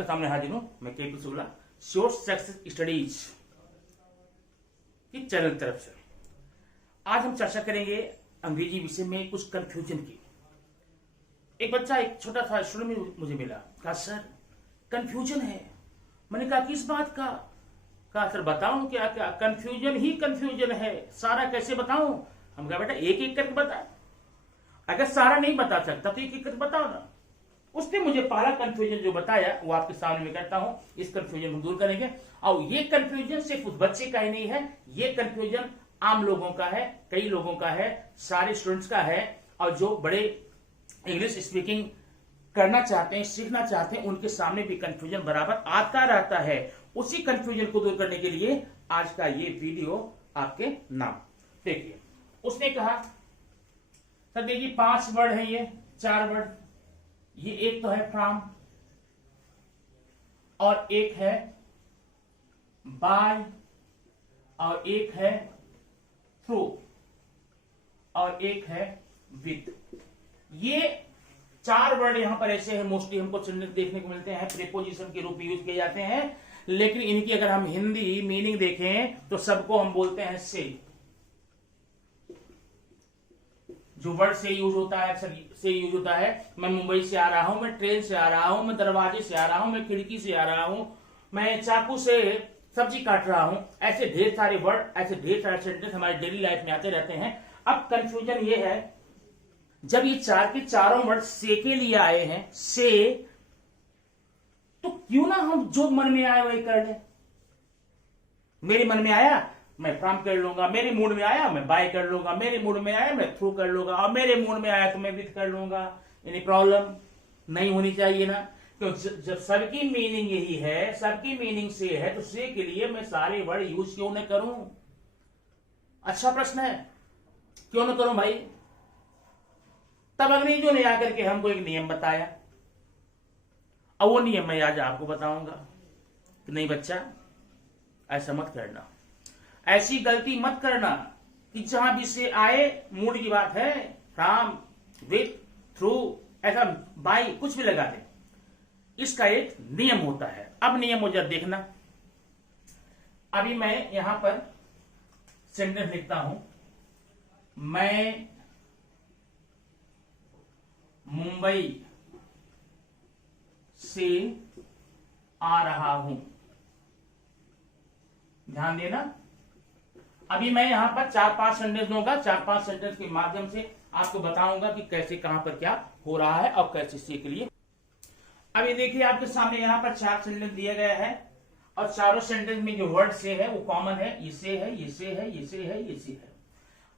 आपके सामने हाजिर हूं। मैं KP Shukla, short success studies की चैनल तरफ से। आज हम चर्चा करेंगे अंग्रेजी विषय में कुछ कंफ्यूजन की। एक बच्चा, एक छोटा सा स्टूडेंट मुझे मिला, कहा सर कंफ्यूजन है। मैंने कहा किस बात का? कहा सर बताऊं क्या? क्या कंफ्यूजन ही कंफ्यूजन है, सारा कैसे बताऊं? हम कहा बेटा एक एक करके बता। अगर सारा नहीं बता सकता तो एक एक करके बताओ ना। उसने मुझे पहला कंफ्यूजन जो बताया वो आपके सामने में करता हूं। इस कंफ्यूजन को दूर करेंगे। और ये कंफ्यूजन सिर्फ उस बच्चे का ही नहीं है, ये कंफ्यूजन आम लोगों का है, कई लोगों का है, सारे स्टूडेंट्स का है। और जो बड़े इंग्लिश स्पीकिंग करना चाहते हैं, सीखना चाहते हैं, उनके सामने भी कंफ्यूजन बराबर आता रहता है। उसी कंफ्यूजन को दूर करने के लिए आज का ये वीडियो आपके नाम। देखिए उसने कहा सर देखिए 5 वर्ड है, ये 4 वर्ड। ये एक तो है फ्रॉम, और एक है बाय, और एक है थ्रू, और एक है विद। ये 4 वर्ड यहां पर ऐसे हैं, मोस्टली हमको सेंटेंस देखने को मिलते हैं, प्रीपोजिशन के रूप में यूज किए जाते हैं। लेकिन इनकी अगर हम हिंदी मीनिंग देखें तो सबको हम बोलते हैं से। जो वर्ड से यूज होता है, अक्सर से यूज होता है। मैं मुंबई से आ रहा हूं, मैं ट्रेन से आ रहा हूं, मैं दरवाजे से आ रहा हूं, मैं खिड़की से आ रहा हूं, मैं चाकू से सब्जी काट रहा हूं। ऐसे ढेर सारे वर्ड, ऐसे ढेर सारे सेंटेंस हमारे डेली लाइफ में आते रहते हैं। अब कंफ्यूजन ये है, जब ये 4 के चारों वर्ड से के लिए आए हैं, से, तो क्यों ना हम जो मन में आए वही कर ले। मेरे मन में आया मैं फ्रॉम कर लूंगा, मेरे मूड में आया मैं बाय कर लूंगा, मेरे मूड में आया मैं थ्रू कर लूंगा, और मेरे मूड में आया तो मैं विद कर लूंगा। यानी प्रॉब्लम नहीं होनी चाहिए ना। तो जब सबकी मीनिंग यही है, सबकी मीनिंग से है, तो से के लिए मैं सारे वर्ड यूज क्यों न करूं? अच्छा प्रश्न है, क्यों न करूं भाई? तब अंग्रेजों ने आकर के हमको एक नियम बताया, और वो नियम मैं आज आपको बताऊंगा कि नहीं बच्चा ऐसा मत करना, ऐसी गलती मत करना कि जहां भी से आए, मूड की बात है, फ्रॉम, विद, थ्रू, ऐसा बाय कुछ भी लगा दे। इसका एक नियम होता है। अब नियम हो जाए देखना। अभी मैं यहां पर सेंटेंस लिखता हूं, मैं मुंबई से आ रहा हूं। ध्यान देना। अभी मैं यहां पर 4-5 सेंटेंस दूंगा, 4-5 सेंटेंस के माध्यम से आपको बताऊंगा कि कैसे कहां पर क्या हो रहा है और कैसे सीख लिए। अभी देखिए आपके सामने यहां पर 4 सेंटेंस दिया गया है, और चारों सेंटेंस में जो वर्ड से है वो कॉमन है। ये से है, ये से है, ये से है, ये से है।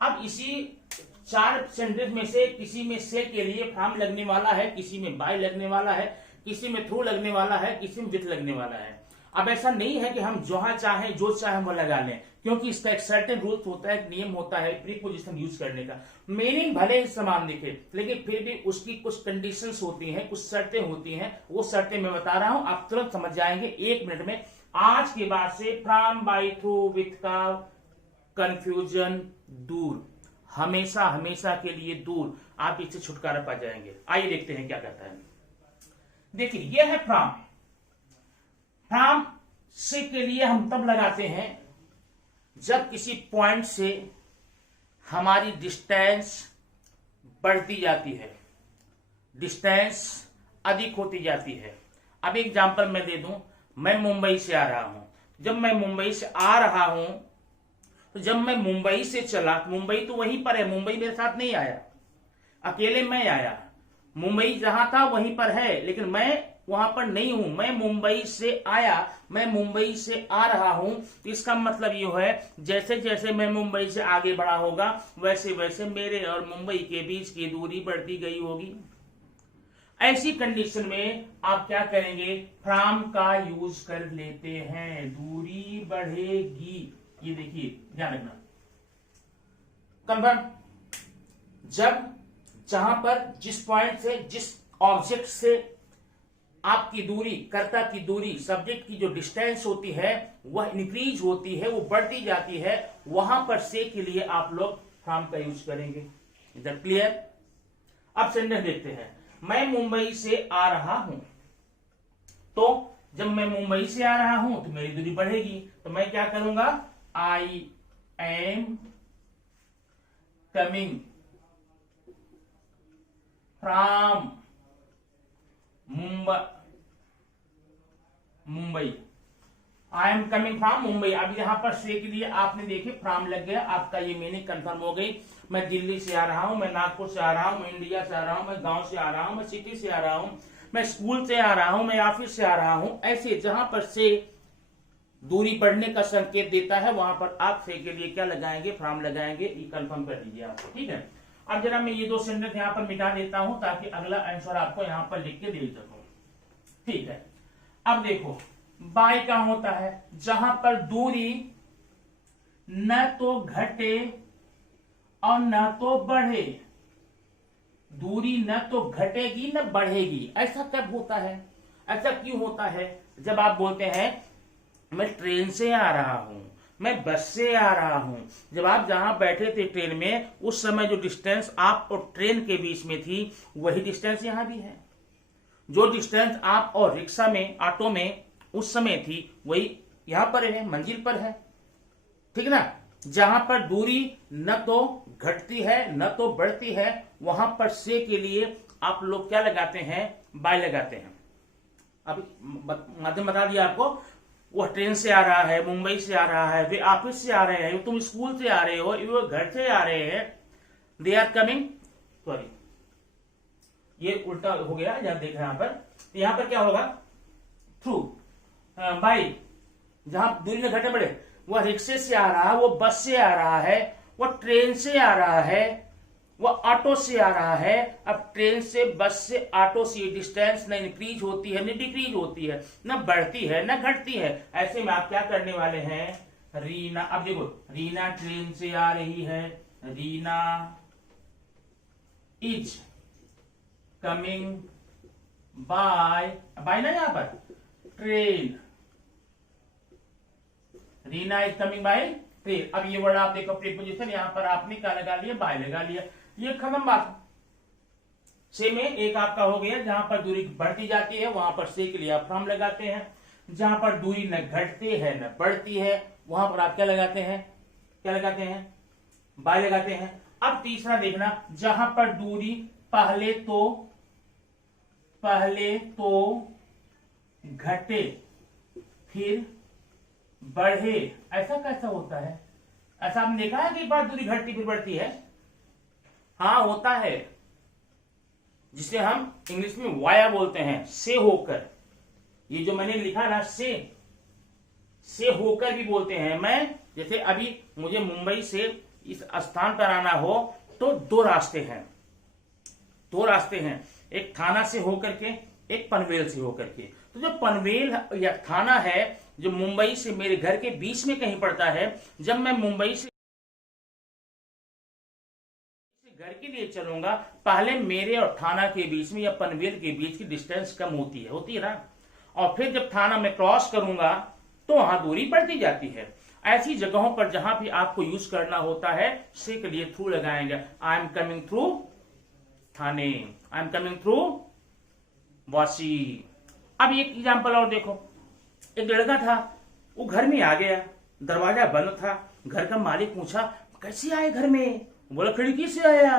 अब इसी 4 सेंटेंस में से किसी में से के लिए फ्रॉम लगने वाला है, किसी में बाय लगने वाला है, किसी में थ्रू लगने वाला है, किसी में विद लगने वाला है। अब ऐसा नहीं है कि हम जहां चाहे जो चाहे वो लगा लें, क्योंकि इसका एक सर्टेन रूल्स होता है, एक नियम होता है प्रीपोजिशन यूज करने का। मीनिंग भले ही समान दिखे, लेकिन फिर भी उसकी कुछ कंडीशंस होती हैं, कुछ शर्तें होती हैं। वो शर्तें मैं बता रहा हूं, आप तुरंत समझ जाएंगे 1 मिनट में। आज के बाद से फ्रॉम, बाय, थ्रू, विद का कंफ्यूजन दूर, हमेशा हमेशा के लिए दूर। आप इससे छुटकारा पा जाएंगे। आइए देखते हैं क्या कहता है। देखिए यह है फ्रॉम। फ्रॉम से के लिए हम तब लगाते हैं जब किसी पॉइंट से हमारी डिस्टेंस बढ़ती जाती है, डिस्टेंस अधिक होती जाती है। अब एग्जांपल मैं दे दूं, मैं मुंबई से आ रहा हूं। जब मैं मुंबई से आ रहा हूं, तो जब मैं मुंबई से चला, मुंबई तो वहीं पर है, मुंबई मेरे साथ नहीं आया, अकेले मैं आया। मुंबई जहां था वहीं पर है, लेकिन मैं वहां पर नहीं हूं। मैं मुंबई से आया, मैं मुंबई से आ रहा हूं। इसका मतलब ये है, जैसे जैसे मैं मुंबई से आगे बढ़ा होगा, वैसे वैसे मेरे और मुंबई के बीच की दूरी बढ़ती गई होगी। ऐसी कंडीशन में आप क्या करेंगे? फ्रॉम का यूज कर लेते हैं। दूरी बढ़ेगी, ये देखिए ध्यान रखना। कंफर्म। जब जहां पर जिस पॉइंट से, जिस ऑब्जेक्ट से आपकी दूरी, कर्ता की दूरी, सब्जेक्ट की जो डिस्टेंस होती है वह इंक्रीज होती है, वो बढ़ती जाती है, वहां पर से के लिए आप लोग फ्रॉम का यूज करेंगे। इधर क्लियर? अब सेंटेंस देखते हैं। मैं मुंबई से आ रहा हूं, तो जब मैं मुंबई से आ रहा हूं तो मेरी दूरी बढ़ेगी, तो मैं क्या करूंगा, I am coming from Mumbai, I am coming from Mumbai. अब यहां पर से के लिए आपने देखे फ्रॉम लग गया, आपका ये मीनिंग कंफर्म हो गई। मैं दिल्ली से आ रहा हूं, मैं नागपुर से आ रहा हूं, मैं इंडिया से आ रहा हूं, मैं गांव से आ रहा हूं, मैं सिटी से आ रहा हूं, मैं स्कूल से आ रहा हूं, मैं ऑफिस से आ रहा हूं। ऐसे जहां पर से दूरी बढ़ने का संकेत देता है वहां पर आप से के लिए क्या लगाएंगे, फ्रॉम लगाएंगे। ये कंफर्म कर लीजिए आप, ठीक है। अब जरा मैं ये दो सेंटेंस यहां पर मिटा देता हूं ताकि अगला आंसर आपको यहां पर लिख के दे सकूं, ठीक है। अब देखो बाय का होता है जहां पर दूरी न तो घटे और न तो बढ़े, दूरी न तो घटेगी न बढ़ेगी। ऐसा कब होता है, ऐसा क्यों होता है? जब आप बोलते हैं मैं ट्रेन से आ रहा हूं, मैं बस से आ रहा हूं, जब आप जहां बैठे थे ट्रेन में उस समय जो डिस्टेंस आप और ट्रेन के बीच में थी वही डिस्टेंस यहां भी है। जो डिस्टेंस आप और रिक्शा में, ऑटो में उस समय थी वही यहां पर है, मंजिल पर है, ठीक ना। जहां पर दूरी न तो घटती है न तो बढ़ती है वहां पर से के लिए आप लोग क्या लगाते हैं, बाय लगाते हैं। अब माध्यम बता दिया आपको, वह ट्रेन से आ रहा है, मुंबई से आ रहा है, वे ऑफिस से आ रहे हैं, तुम स्कूल से आ रहे हो, वो घर से आ रहे हैं, दे आर कमिंग, सॉरी ये उल्टा हो गया, जहां देख रहे हैं यहां पर क्या होगा, थ्रू बाई। जहां दूरी न घटे बढ़े, वह रिक्शे से आ रहा है, वो बस से आ रहा है, वह ट्रेन से आ रहा है, वह ऑटो से आ रहा है। अब ट्रेन से, बस से, ऑटो से डिस्टेंस न इंक्रीज होती है न डिक्रीज होती है, न बढ़ती है न घटती है। ऐसे में आप क्या करने वाले हैं, रीना। अब देखो रीना ट्रेन से आ रही है, रीना इज कमिंग बाय ना यहां पर train, Reena is coming by train. अब ये वर्ड आप देखो प्रीपोजिशन, यहां पर आपने क्या लगा लिया, बाय लगा लिया, ये खत्म बात। से में एक आपका हो गया, जहां पर दूरी बढ़ती जाती है वहां पर से के लिए आप फ्रॉम लगाते हैं, जहां पर दूरी न घटती है न बढ़ती है वहां पर आप क्या लगाते हैं, बाय लगाते हैं। अब तीसरा देखना, जहां पर दूरी पहले तो घटे फिर बढ़े, ऐसा कैसा होता है? ऐसा आपने देखा है कि एक बार दूरी घटती फिर बढ़ती है? हाँ होता है, जिसे हम इंग्लिश में वाया बोलते हैं, से होकर। ये जो मैंने लिखा ना से होकर भी बोलते हैं। मैं जैसे अभी मुझे मुंबई से इस स्थान पर आना हो तो दो रास्ते हैं, एक थाना से होकर के, एक पनवेल से होकर के। तो जो पनवेल या थाना है जो मुंबई से मेरे घर के बीच में कहीं पड़ता है, जब मैं मुंबई से घर के लिए चलूंगा पहले मेरे और थाना के बीच में या पनवेल के बीच की डिस्टेंस कम होती है ना, और फिर जब थाना में क्रॉस करूंगा तो वहां दूरी बढ़ती जाती है। ऐसी जगहों पर जहां भी आपको यूज करना होता है से के लिए थ्रू लगाएंगे। I am coming through Thane, I am coming through Vashi. अब एक एग्जांपल और देखो, एक लड़का था, वो घर में आ गया, दरवाजा बंद था, घर का मालिक पूछा कैसे आए घर में, बोला खिड़की से आया,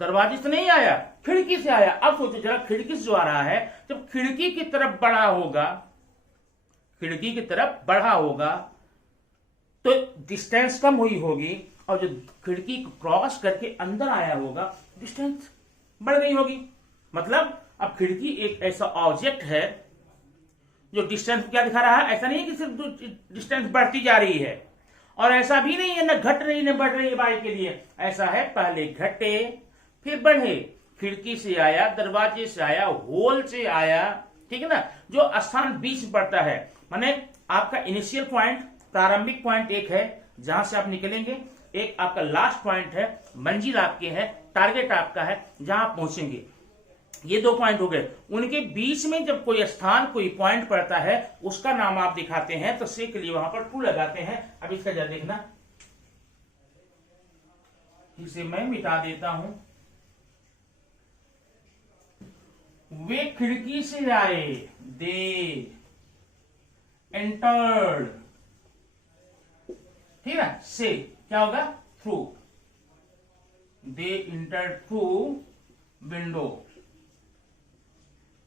दरवाजे से नहीं आया, खिड़की से आया। अब सोचो जरा, खिड़की से जो आ रहा है, जब खिड़की की तरफ बढ़ा होगा तो डिस्टेंस कम हुई होगी, और जो खिड़की क्रॉस करके अंदर आया होगा डिस्टेंस बढ़ गई होगी। मतलब अब खिड़की एक ऐसा ऑब्जेक्ट है जो डिस्टेंस क्या दिखा रहा है, ऐसा नहीं है कि सिर्फ डिस्टेंस बढ़ती जा रही है, और ऐसा भी नहीं है न घट रही न बढ़ रही है बाई के लिए। ऐसा है पहले घटे फिर बढ़े, खिड़की से आया, दरवाजे से आया, होल से आया, ठीक है ना। जो स्थान बीच में पड़ता है, माने आपका इनिशियल पॉइंट, प्रारंभिक पॉइंट एक है जहां से आप निकलेंगे, एक आपका लास्ट पॉइंट है, मंजिल आपके है, टारगेट आपका है जहां आप पहुंचेंगे। ये दो पॉइंट हो गए, उनके बीच में जब कोई स्थान, कोई पॉइंट पड़ता है उसका नाम आप दिखाते हैं, तो से के लिए वहां पर टू लगाते हैं। अब इसका जरा देखना, इसे मैं मिटा देता हूं। वे खिड़की से आए, दे एंटर्ड, ठीक है, से क्या होगा, through, they entered through window,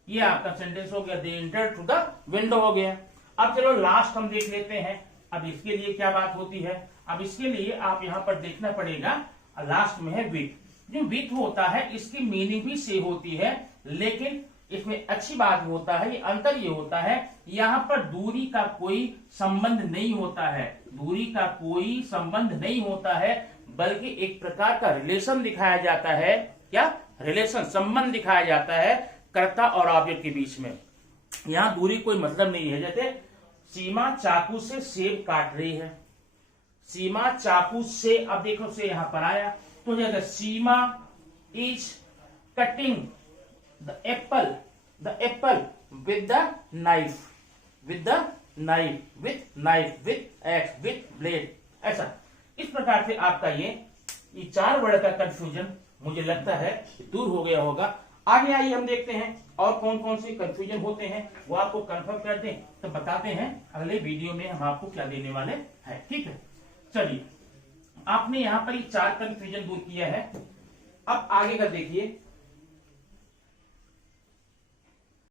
ये आपका सेंटेंस हो गया, they entered through the window हो गया। अब चलो लास्ट हम देख लेते हैं, अब इसके लिए क्या बात होती है। अब इसके लिए आप यहां पर देखना पड़ेगा, लास्ट में है विथ। जो विथ होता है इसकी मीनिंग भी से होती है, लेकिन इसमें अच्छी बात होता है, ये अंतर ये होता है, यहां पर दूरी का कोई संबंध नहीं होता है, दूरी का कोई संबंध नहीं होता है, बल्कि एक प्रकार का रिलेशन दिखाया जाता है। क्या रिलेशन, संबंध दिखाया जाता है कर्ता और ऑब्जेक्ट के बीच में। यहां दूरी कोई मतलब नहीं है। जैसे सीमा चाकू से सेब काट रही है, सीमा चाकू से, अब देखो से यहां पर आया तो जैसे Seema is cutting the apple with the knife, with the knife, with knife, with axe, with blade, ऐसा इस प्रकार से आपका ये 4 वर्ड का कंफ्यूजन मुझे लगता है दूर हो गया होगा। आगे आइए हम देखते हैं और कौन कौन से कंफ्यूजन होते हैं, वो आपको कंफर्म कर दें तो बताते हैं अगले वीडियो में हम आपको क्या देने वाले हैं। ठीक है, चलिए आपने यहां पर ये 4 कंफ्यूजन दूर किया है। अब आगे का देखिए,